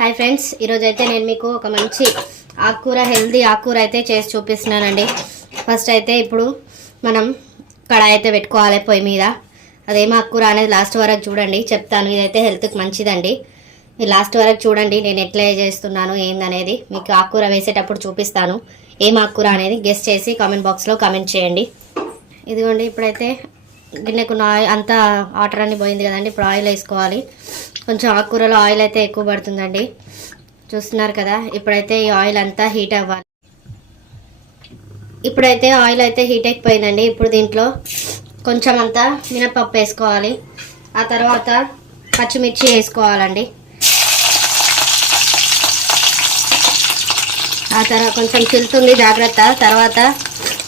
Hi friends, ఈరోజు అయితే నేను మీకు ఒక మంచి ఆకుకూర హెల్దీ ఆకుకూర అయితే చేసి చూపిస్తున్నానండి. ఫస్ట్ అయితే ఇప్పుడు మనం కడాయి అయితే పెట్టుకోవాలి పొయ్యి మీద. అదేం ఆకుకూర అనేది లాస్ట్ వరకు చూడండి, చెప్తాను. ఇదైతే హెల్త్కి మంచిదండి. ఈ లాస్ట్ వరకు చూడండి నేను ఎట్లా చేస్తున్నాను ఏందనేది. మీకు ఆకుకూర వేసేటప్పుడు చూపిస్తాను. ఏం ఆకుకూర అనేది గెస్ చేసి కామెంట్ బాక్స్లో కామెంట్ చేయండి. ఇదిగోండి, ఇప్పుడైతే గిన్నెకు అంతా వాటర్ అన్ని పోయింది కదండి. ఇప్పుడు ఆయిల్ వేసుకోవాలి. కొంచెం ఆకుకూరలో ఆయిల్ అయితే ఎక్కువ పడుతుందండి, చూస్తున్నారు కదా. ఇప్పుడైతే ఈ ఆయిల్ అంతా హీట్ అవ్వాలి. ఇప్పుడైతే ఆయిల్ అయితే హీట్ అయిపోయిందండి. ఇప్పుడు దీంట్లో కొంచెం అంతా మినపప్పు వేసుకోవాలి. ఆ తర్వాత పచ్చిమిర్చి వేసుకోవాలండి. ఆ తర్వాత కొంచెం చిలుతుంది, జాగ్రత్త. తర్వాత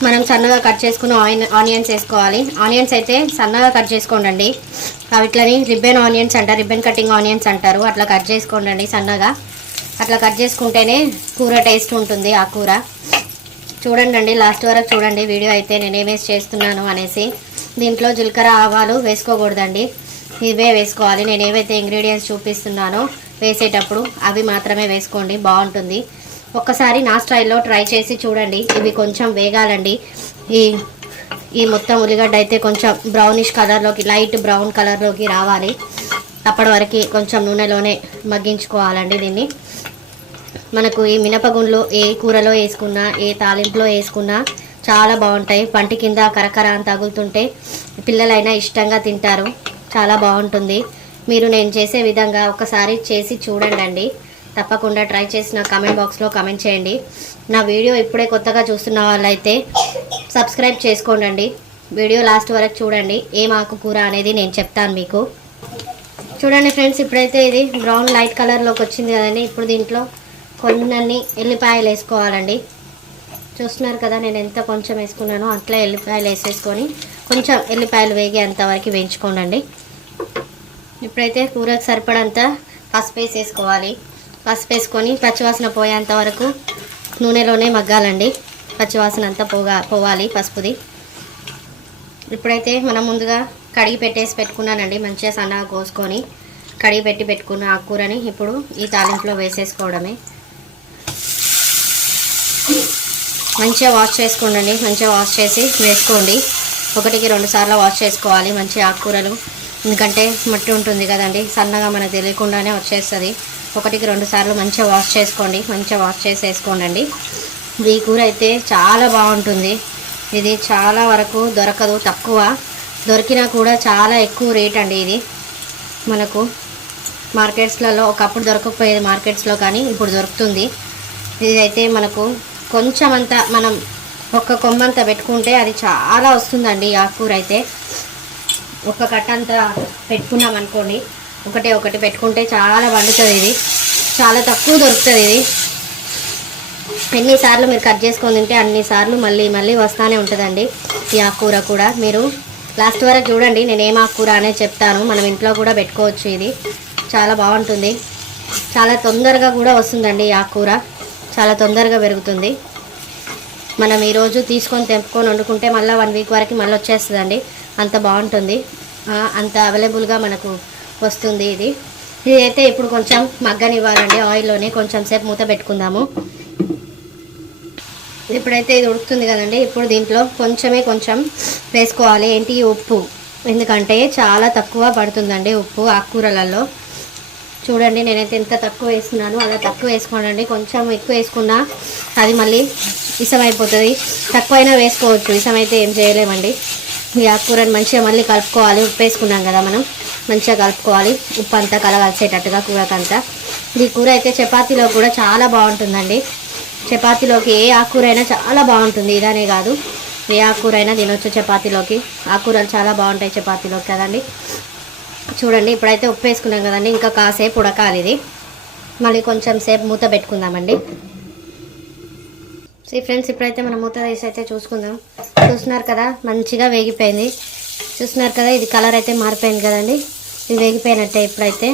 మనం సన్నగా కట్ చేసుకున్న ఆనియన్స్ వేసుకోవాలి. ఆనియన్స్ అయితే సన్నగా కట్ చేసుకోండి. అవిట్లని రిబ్బన్ ఆనియన్స్ అంటారు, రిబ్బన్ కటింగ్ ఆనియన్స్ అంటారు. అట్లా కట్ చేసుకోండి సన్నగా. అట్లా కట్ చేసుకుంటేనే కూర టేస్ట్ ఉంటుంది. ఆ కూర చూడండి, లాస్ట్ వరకు చూడండి వీడియో అయితే నేను ఏమేసి చేస్తున్నాను అనేసి. దీంట్లో జీలకర్ర ఆవాలు వేసుకోకూడదండి, ఇవే వేసుకోవాలి. నేను ఏవైతే ఇంగ్రీడియంట్స్ చూపిస్తున్నానో వేసేటప్పుడు అవి మాత్రమే వేసుకోండి, బాగుంటుంది. ఒక్కసారి నా స్టైల్లో ట్రై చేసి చూడండి. ఇవి కొంచెం వేగాలండి. ఈ మొత్తం ఉల్లిగడ్డ అయితే కొంచెం బ్రౌనిష్ కలర్లోకి, లైట్ బ్రౌన్ కలర్లోకి రావాలి. అప్పటి వరకు కొంచెం నూనెలోనే మగ్గించుకోవాలండి దీన్ని. మనకు ఈ మినపగుండ్లు ఏ కూరలో వేసుకున్నా, ఏ తాలింపులో వేసుకున్నా చాలా బాగుంటాయి. పంటి కింద కరకర అని తగులుతుంటే పిల్లలైనా ఇష్టంగా తింటారు. చాలా బాగుంటుంది. మీరు నేను చేసే విధంగా ఒకసారి చేసి చూడండి. తప్పకుండా ట్రై చేసి నా కామెంట్ బాక్స్లో కామెంట్ చేయండి. నా వీడియో ఇప్పుడే కొత్తగా చూస్తున్న వాళ్ళైతే సబ్స్క్రైబ్ చేసుకోండి. వీడియో లాస్ట్ వరకు చూడండి. ఏం ఆకుకూర అనేది నేను చెప్తాను మీకు. చూడండి ఫ్రెండ్స్, ఇప్పుడైతే ఇది బ్రౌన్ లైట్ కలర్లోకి వచ్చింది కదండి. ఇప్పుడు దీంట్లో కొన్ని ఎల్లిపాయలు వేసుకోవాలండి. చూస్తున్నారు కదా, నేను ఎంత కొంచెం వేసుకున్నానో అట్లా ఎల్లిపాయలు వేసేసుకొని కొంచెం ఎల్లిపాయలు వేగేంతవరకు వేయించుకోండి. ఇప్పుడైతే కూరకు సరిపడంత పసుపు వేసేసుకోవాలి. పసుపు వేసుకొని పచ్చివాసన పోయేంత వరకు నూనెలోనే మగ్గాలండి. పచ్చివాసన అంతా పోవాలి పసుపుది. ఇప్పుడైతే మనం ముందుగా కడిగి పెట్టేసి పెట్టుకున్నానండి. మంచిగా సన్నగా కోసుకొని కడిగి పెట్టుకున్న ఆకుకూరని ఇప్పుడు ఈ తాలింపులో వేసేసుకోవడమే. మంచిగా వాష్ చేసుకోండి. మంచిగా వాష్ చేసి వేసుకోండి. 1-2 సార్లు వాష్ చేసుకోవాలి మంచి ఆకుకూరలు, ఎందుకంటే మట్టి ఉంటుంది కదండి, సన్నగా మనకు తెలియకుండానే వచ్చేస్తుంది. 1-2 సార్లు మంచిగా వాష్ చేసుకోండి. మంచిగా వాష్ చేసి వేసుకోండి. ఈ కూర అయితే చాలా బాగుంటుంది. ఇది చాలా వరకు దొరకదు, తక్కువ దొరికినా కూడా చాలా ఎక్కువ రేట్ అండి. ఇది మనకు మార్కెట్స్లలో ఒకప్పుడు దొరకకపోయేది మార్కెట్స్లో, కానీ ఇప్పుడు దొరుకుతుంది. ఇదైతే మనకు కొంచెం అంతా మనం ఒక్క కొమ్మంతా పెట్టుకుంటే అది చాలా వస్తుందండి. ఈ ఆకుకూర అయితే ఒక కట్ట అంతా పెట్టుకున్నాం అనుకోండి, ఒకటి పెట్టుకుంటే చాలా వండుతుంది. ఇది చాలా తక్కువ దొరుకుతుంది. ఇది ఎన్నిసార్లు మీరు కట్ చేసుకొని తింటే అన్నిసార్లు మళ్ళీ వస్తూనే ఉంటుందండి ఈ ఆకుకూర కూడా. మీరు లాస్ట్ వరకు చూడండి, నేను ఏం ఆకుకూర అనేది చెప్తాను. మనం ఇంట్లో కూడా పెట్టుకోవచ్చు. ఇది చాలా బాగుంటుంది, చాలా తొందరగా కూడా వస్తుందండి. ఈ ఆకుకూర చాలా తొందరగా పెరుగుతుంది. మనం ఈరోజు తీసుకొని తెంపుకొని వండుకుంటే మళ్ళీ 1 వీక్ వరకు మళ్ళీ వచ్చేస్తుందండి. అంత బాగుంటుంది, అంత అవైలబుల్గా మనకు వస్తుంది. ఇది అయితే ఇప్పుడు కొంచెం మగ్గనివ్వాలండి. ఆయిల్లోనే కొంచెం సేపు మూత పెట్టుకుందాము. ఇప్పుడైతే ఇది ఉడుకుతుంది కదండి. ఇప్పుడు దీంట్లో కొంచెం వేసుకోవాలి. ఏంటి, ఉప్పు. ఎందుకంటే చాలా తక్కువ పడుతుందండి ఉప్పు ఆకుకూరలలో. చూడండి, నేనైతే ఎంత తక్కువ వేస్తున్నాను అలా తక్కువ వేసుకోండి. కొంచెం ఎక్కువ వేసుకున్నా అది మళ్ళీ ఇసం అయిపోతుంది. తక్కువైనా వేసుకోవచ్చు, ఇసం అయితే ఏం చేయలేమండి. ఈ ఆకుకూరని మంచిగా మళ్ళీ కలుపుకోవాలి. ఉప్పు వేసుకున్నాం కదా మనం, మంచిగా కలుపుకోవాలి. ఉప్పు అంతా కలగలిసేటట్టుగా కూరకంతా. ఈ కూర అయితే చపాతీలో కూడా చాలా బాగుంటుందండి. చపాతీలోకి ఏ ఆకుకూర అయినా చాలా బాగుంటుంది. ఇదనే కాదు, ఏ ఆకుకూర అయినా తినొచ్చు చపాతీలోకి. ఆకుకూరలు చాలా బాగుంటాయి చపాతీలోకి కదండి. చూడండి, ఇప్పుడైతే ఉప్పు వేసుకున్నాం కదండి, ఇంకా కాసేపు ఉడకాలి. ఇది మళ్ళీ కొంచెం సేపు మూత పెట్టుకుందామండి. ఫ్రెండ్స్, ఇప్పుడైతే మనం మూత వేసి అయితే చూస్తున్నారు కదా, మంచిగా వేగిపోయింది. చూస్తున్నారు కదా, ఇది కలర్ అయితే మారిపోయింది కదండి. ఇది వేగిపోయినట్టే.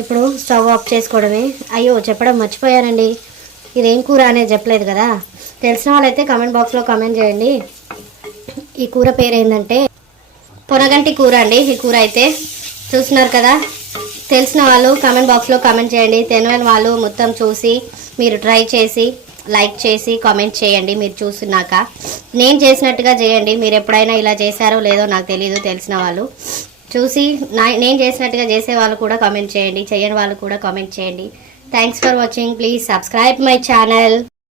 ఇప్పుడు స్టవ్ ఆఫ్ చేసుకోవడమే. అయ్యో, చెప్పడం మర్చిపోయానండి, ఇదేం కూర అనేది చెప్పలేదు కదా. తెలిసిన వాళ్ళైతే కామెంట్ బాక్స్లో కామెంట్ చేయండి. ఈ కూర పేరు ఏంటంటే పొనగంటి కూర అండి. ఈ కూర అయితే చూస్తున్నారు కదా, తెలిసిన వాళ్ళు కామెంట్ బాక్స్లో కామెంట్ చేయండి. తెలియని వాళ్ళు మొత్తం చూసి మీరు ట్రై చేసి లైక్ చేసి కామెంట్ చేయండి. మీరు చూస్తున్నాక నేను చేసినట్టుగా చేయండి. మీరు ఎప్పుడైనా ఇలా చేశారో లేదో నాకు తెలియదు. తెలిసిన వాళ్ళు చూసి నేను చేసినట్టుగా చేసే వాళ్ళు కూడా కామెంట్ చేయండి. చేయని వాళ్ళు కూడా కామెంట్ చేయండి. Thanks for watching. Please subscribe my channel.